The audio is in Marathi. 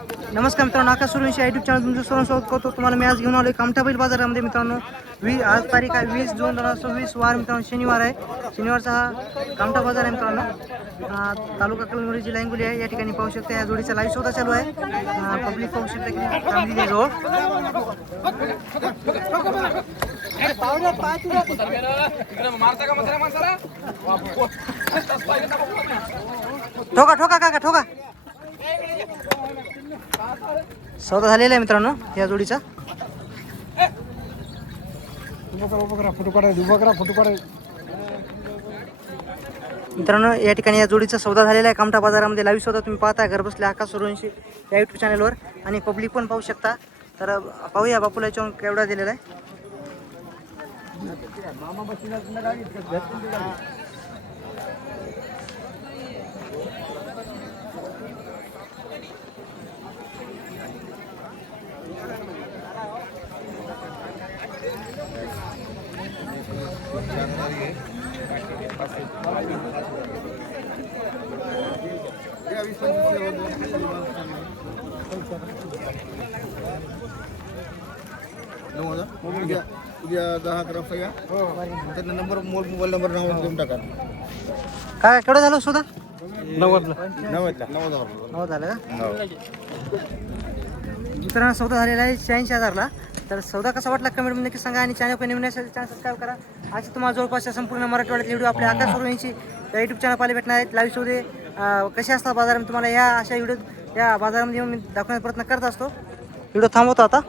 नमस्कार मित्रांनो, आकाश सूर्यवंशी यूट्यूब चॅनल तुमचं सर्व स्वागत करतो. तुम्हाला मी आज घेऊन आलो कामठा बैल बाजारामध्ये मित्रांनो. आज तारीख आहे 20 जून 2026 वार मित्रांनो, शनिवार आहे. शनिवारचा हा कामठा बाजार आहे मित्रांनो. तालुका कळमनुरी जिल्हा हिंगोली आहे. या ठिकाणी पाहू शकता या जोडीचा लाईव्ह शोधा चालू आहे. पब्लिक पाहू शकता की चांगली जवळ ठोका ठोका काका ठोका. सौदा झालेला आहे मित्रांनो या जोडीचा. मित्रांनो या ठिकाणी या जोडीचा सौदा झालेला आहे कामठा बाजारामध्ये. लाईव्ह सौदा तुम्ही पाहताय घर बसल्या आकाश सूर्यवंशी या यूट्यूब चॅनलवर आणि पब्लिक पण पाहू शकता. तर पाहूया बापूला याच्यावर केवढा दिलेला आहे. उद्या 10-11 या त्यांना नंबर मोबाईल नंबर नाव देऊन टाका. काय केवढं झालं सुद्धा 90 झालं का मित्रांनो. सौदा झालेला आहे 86,000ला. तर सौदा कसा वाटला कमेंटमध्ये नक्की सांगा आणि चॅनल नवीन असेल चॅनल सबस्क्राईब करा. आज तुम्हाला जवळपास संपूर्ण मराठवाड्यातले व्हिडिओ आपल्या आकाश सूर्यवंशी या यूट्यूब चॅनल पाहायला भेटणार आहेत. लाईव्ह शोधे कसे असतात बाजारामध्ये तुम्हाला या अशा व्हिडिओ या बाजारामध्ये येऊन मी दाखवण्याचा प्रयत्न करत असतो. व्हिडिओ थांबवतो आता.